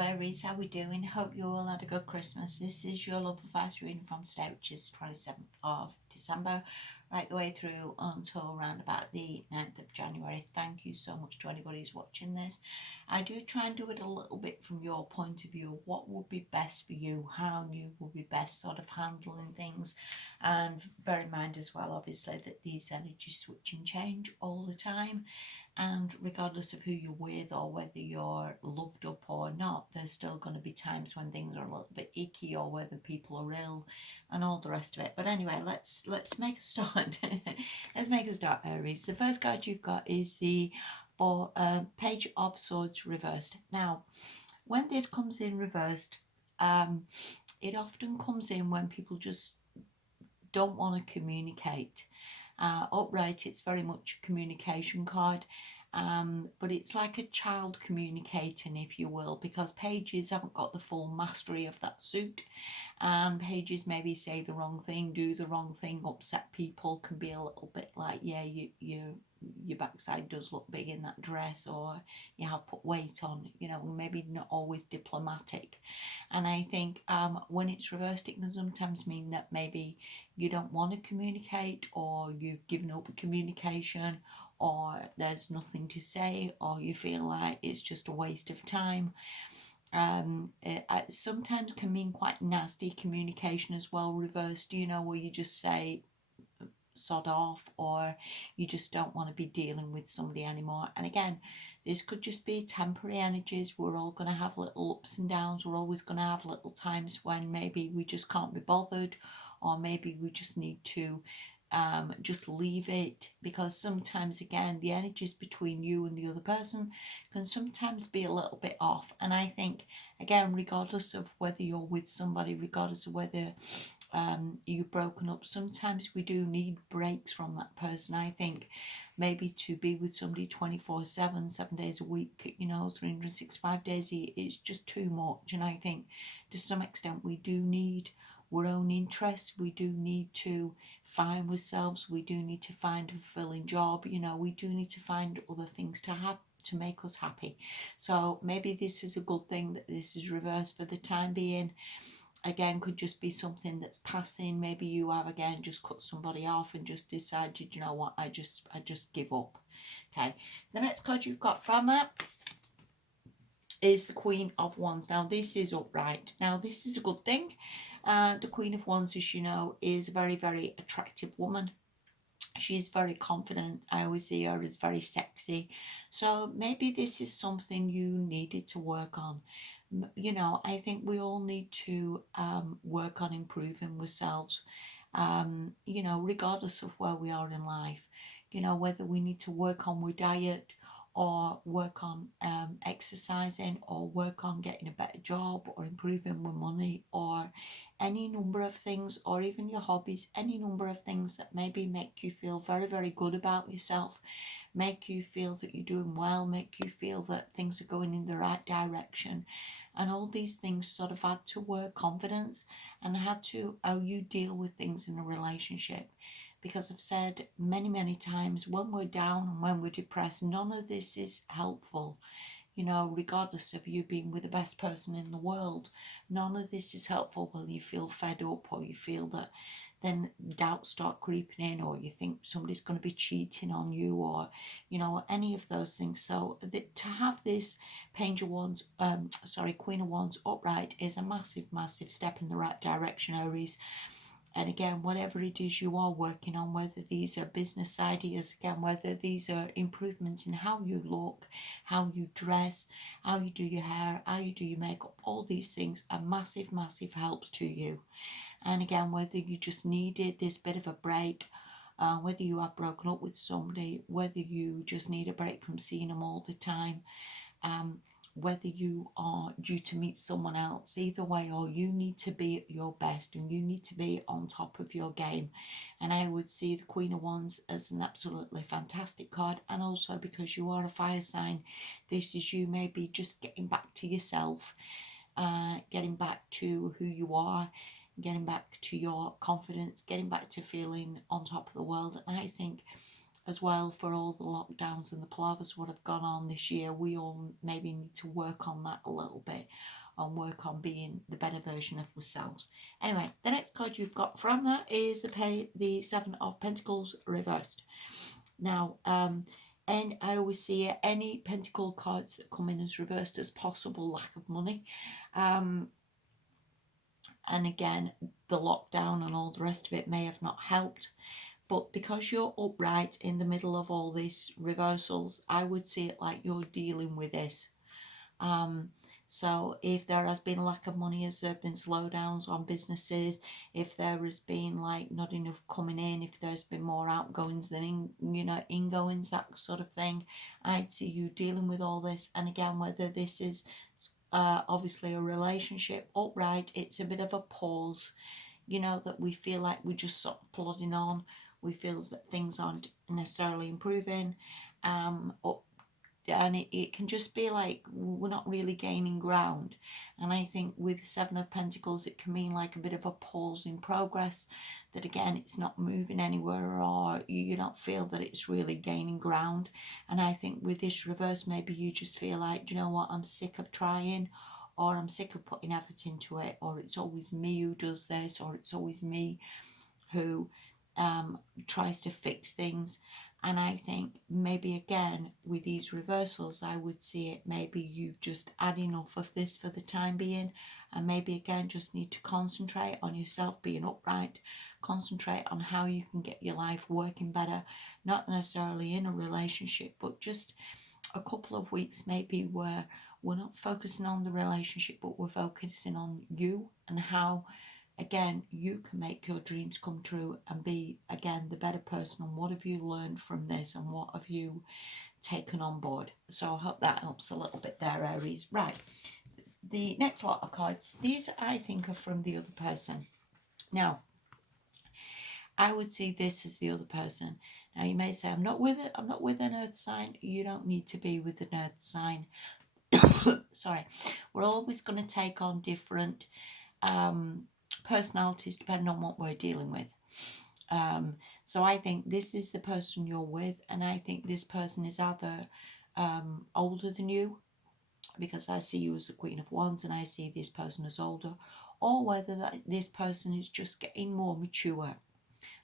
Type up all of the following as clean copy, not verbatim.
Aries, how we doing? Hope you all had a good Christmas. This is your love advice reading from today, which is 27th of December, right the way through until around about the 9th of January. Thank you so much to anybody who's watching this. I do try and do it a little bit from your point of view, what would be best for you, how you will be best sort of handling things, and bear in mind as well, obviously, that these energies switch and change all the time. And regardless of who you're with or whether you're loved up or not, there's still going to be times when things are a little bit icky or whether people are ill and all the rest of it. But anyway, let's make a start. Let's make a start, Aries. The first card you've got is the Page of Swords reversed. Now, when this comes in reversed, it often comes in when people just don't want to communicate. Upright, it's very much a communication card, but it's like a child communicating, if you will, because pages haven't got the full mastery of that suit, and pages maybe say the wrong thing, do the wrong thing, upset people, can be a little bit like, yeah, your backside does look big in that dress, or you have put weight on, maybe not always diplomatic. And I think when it's reversed, it can sometimes mean that maybe you don't want to communicate, or you've given up communication, or there's nothing to say, or you feel like it's just a waste of time. It sometimes can mean quite nasty communication as well, reversed, where you just say sod off, or you just don't want to be dealing with somebody anymore. And again, this could just be temporary energies. We're all going to have little ups and downs. We're always going to have little times when maybe we just can't be bothered, or maybe we just need to just leave it, because sometimes again the energies between you and the other person can sometimes be a little bit off. And I think again, regardless of whether you're with somebody, regardless of whether you've broken up, sometimes we do need breaks from that person. I think maybe to be with somebody 24/7, 7 days a week, 365 days, it's just too much. And I think to some extent we do need our own interests. We do need to find ourselves. We do need to find a fulfilling job. We do need to find other things to have to make us happy. So maybe this is a good thing that this is reversed for the time being. Again, could just be something that's passing. Maybe you have again just cut somebody off and just decided, you know what, I just give up. Okay, the next card you've got from that is the Queen of Wands. Now this is upright. Now this is a good thing. The Queen of Wands, as you know, is a very, very attractive woman. She's very confident. I always see her as very sexy. So maybe this is something you needed to work on. I think we all need to work on improving ourselves, regardless of where we are in life. Whether we need to work on our diet, or work on exercising, or work on getting a better job, or improving with money, or any number of things, or even your hobbies, any number of things that maybe make you feel very, very good about yourself, make you feel that you're doing well, make you feel that things are going in the right direction. And all these things sort of add to work confidence, and add to how you deal with things in a relationship. Because I've said many, many times, when we're down and when we're depressed, none of this is helpful. Regardless of you being with the best person in the world, none of this is helpful when you feel fed up, or you feel that then doubts start creeping in, or you think somebody's going to be cheating on you, or any of those things. So to have this Queen of Wands upright is a massive, massive step in the right direction, Aries. And again, whatever it is you are working on, whether these are business ideas, again, whether these are improvements in how you look, how you dress, how you do your hair, how you do your makeup, all these things are massive, massive helps to you. And again, whether you just needed this bit of a break, whether you have broken up with somebody, whether you just need a break from seeing them all the time, whether you are due to meet someone else, either way, or you need to be at your best and you need to be on top of your game. And I would see the Queen of Wands as an absolutely fantastic card. And also because you are a fire sign, this is you maybe just getting back to yourself, getting back to who you are, getting back to your confidence, getting back to feeling on top of the world. And I think as well for all the lockdowns and the palavers what have gone on this year. We all maybe need to work on that a little bit and work on being the better version of ourselves. Anyway, the next card you've got from that is the Seven of Pentacles reversed. Now, and I always see any pentacle cards that come in as reversed as possible lack of money. And again, the lockdown and all the rest of it may have not helped. But because you're upright in the middle of all these reversals, I would see it like you're dealing with this. So if there has been a lack of money, as there have been slowdowns on businesses, if there has been like not enough coming in, if there's been more outgoings than ingoings, that sort of thing, I'd see you dealing with all this. And again, whether this is obviously a relationship upright, it's a bit of a pause, that we feel like we're just sort of plodding on. We feel that things aren't necessarily improving, and it can just be like we're not really gaining ground. And I think with Seven of Pentacles, it can mean like a bit of a pause in progress, that again it's not moving anywhere, or you don't feel that it's really gaining ground. And I think with this reverse, maybe you just feel like, do you know what, I'm sick of trying, or I'm sick of putting effort into it, or it's always me who does this, or it's always me who tries to fix things. And I think maybe again with these reversals, I would see it maybe you've just had enough of this for the time being, and maybe again just need to concentrate on yourself being upright, concentrate on how you can get your life working better, not necessarily in a relationship, but just a couple of weeks maybe where we're not focusing on the relationship, but we're focusing on you and how again you can make your dreams come true and be again the better person. And what have you learned from this, and what have you taken on board? So I hope that helps a little bit there, Aries. Right, the next lot of cards, these I think are from the other person. Now I would see this as the other person. Now you may say, I'm not with an earth sign. You don't need to be with an earth sign. Sorry, we're always going to take on different personalities depending on what we're dealing with. So I think this is the person you're with, and I think this person is either older than you, because I see you as the Queen of Wands and I see this person as older, or whether this person is just getting more mature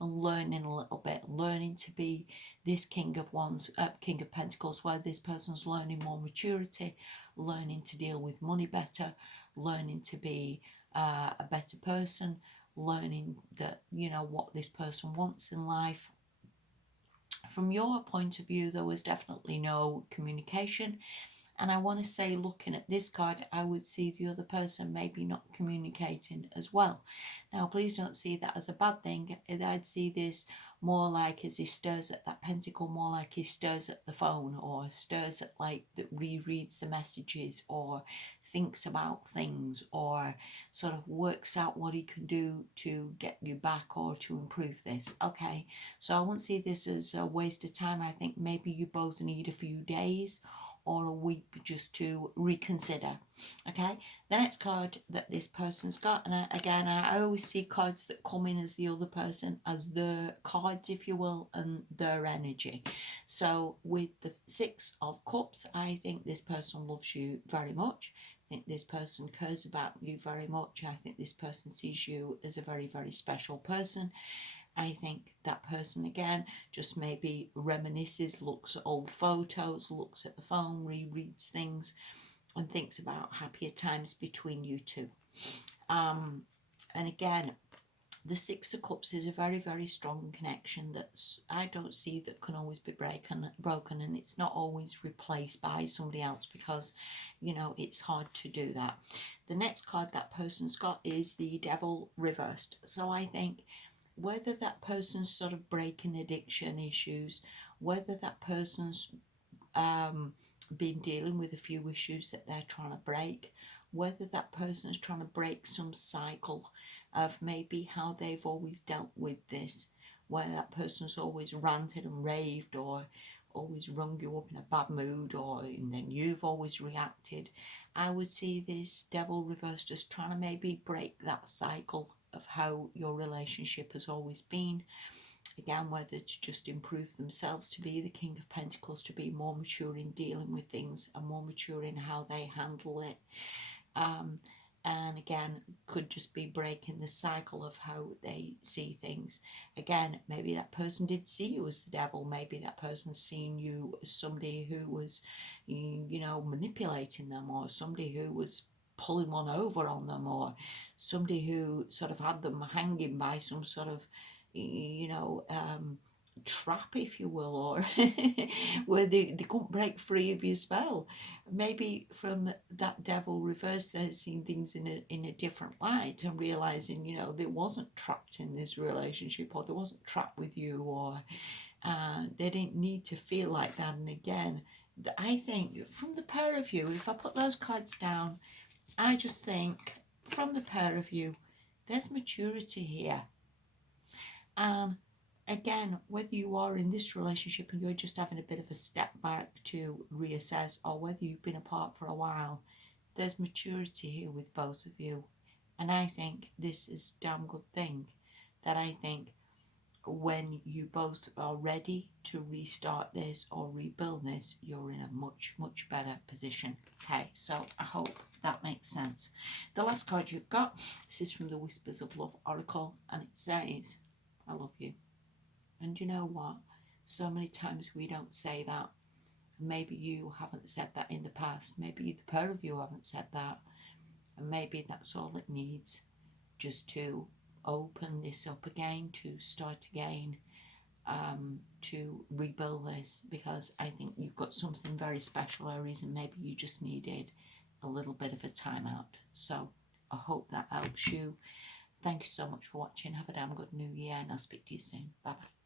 and learning a little bit, learning to be this King of Wands, King of Pentacles, where this person's learning more maturity, learning to deal with money better, learning to be a better person, learning that, what this person wants in life. From your point of view, there was definitely no communication. And I want to say, looking at this card, I would see the other person maybe not communicating as well. Now, please don't see that as a bad thing. I'd see this more like as he stares at that pentacle, more like he stares at the phone, or stares at like that rereads the messages, or thinks about things, or sort of works out what he can do to get you back or to improve this. Okay, so I won't see this as a waste of time. I think maybe you both need a few days or a week just to reconsider. Okay, the next card that this person's got, and I always see cards that come in as the other person, as their cards, if you will, and their energy. So with the Six of Cups, I think this person loves you very much. I think this person cares about you very much. I think this person sees you as a very, very special person. I think that person again just maybe reminisces, looks at old photos, looks at the phone, rereads things, and thinks about happier times between you two. And again, the Six of Cups is a very, very strong connection that I don't see that can always be broken, and it's not always replaced by somebody else, because, it's hard to do that. The next card that person's got is the Devil reversed. So I think whether that person's sort of breaking addiction issues, whether that person's been dealing with a few issues that they're trying to break, whether that person's trying to break some cycle of maybe how they've always dealt with this, where that person's always ranted and raved, or always rung you up in a bad mood, and then you've always reacted. I would see this Devil reversed as trying to maybe break that cycle of how your relationship has always been. again, whether to just improve themselves, to be the King of Pentacles, to be more mature in dealing with things and more mature in how they handle it. And again, could just be breaking the cycle of how they see things. Again, maybe that person did see you as the devil. Maybe that person's seen you as somebody who was, manipulating them, or somebody who was pulling one over on them, or somebody who sort of had them hanging by some sort of, trap, if you will, or where they couldn't break free of your spell. Maybe from that devil reverse, they're seeing things in a different light and realizing, they wasn't trapped in this relationship, or they wasn't trapped with you, or they didn't need to feel like that. And again, I think from the pair of you, if I put those cards down, I just think from the pair of you, there's maturity here. And again, whether you are in this relationship and you're just having a bit of a step back to reassess, or whether you've been apart for a while, there's maturity here with both of you. And I think this is a damn good thing. That I think when you both are ready to restart this or rebuild this, you're in a much, much better position. Okay, so I hope that makes sense. The last card you've got, this is from the Whispers of Love Oracle, and it says, I love you. And you know what? So many times we don't say that. Maybe you haven't said that in the past. Maybe the pair of you haven't said that. And maybe that's all it needs, just to open this up again, to start again, to rebuild this, because I think you've got something very special, Aries, and maybe you just needed a little bit of a timeout. So I hope that helps you. Thank you so much for watching. Have a damn good new year, and I'll speak to you soon. Bye bye.